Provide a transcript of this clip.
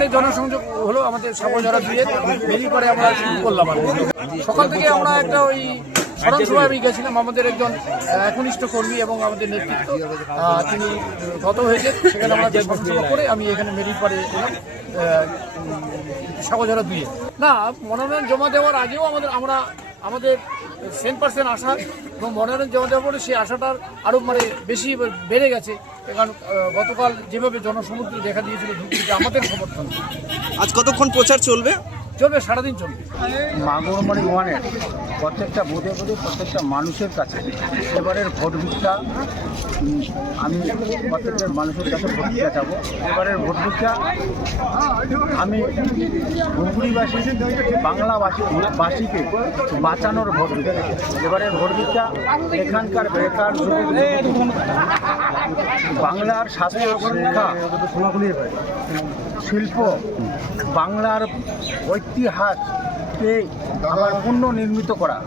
এখানে জনসংযোগ হলো আমাদের সাগরঝরা দিয়ে বেরিয়ে পরে আমরা শুরু করলাম। সকাল থেকে আমরা একটা ওই স্মরণ সভায় আমি গেছিলাম। আমাদের একজন একনিষ্ঠ কর্মী এবং আমাদের নেতৃত্ব তিনি গত হয়েছে, সেখানে আমরা স্মরণ সভা করে আমি এখানে বেরিয়ে পরে এলাম সাগরঝরা দিয়ে। না, মনোনয়ন জমা দেওয়ার আগেও আমাদের 10% আশা, এবং মনোনয়ন জমা দেওয়ার পরে সেই আশাটার আরও বেশি বেড়ে গেছে। কারণ গতকাল যেভাবে জনসমুদ্র দেখা দিয়েছিল ধুপগুড়িতে আমাদের সমর্থন। আজ কতক্ষণ প্রচার চলবে? সারাদিন চলবে। মাগুরমারি ওয়ানের প্রত্যেকটা বুথে প্রত্যেকটা মানুষের কাছে এবারের ভোট ভিক্ষা আমি প্রত্যেকটা মানুষের কাছে ভোট ভিক্ষা যাবো। এবারের ভোট ভিক্ষা আমি ধুপগুড়িবাসী বাংলাবাসীকে বাঁচানোর ভোট ভিক্ষা। এবারের ভোট ভিক্ষা এখানকার বেকার বাংলার স্বাস্থ্য, শিক্ষা, শিল্প, বাংলার ঐতিহাসকে আবার পুনর্নির্মিত করা।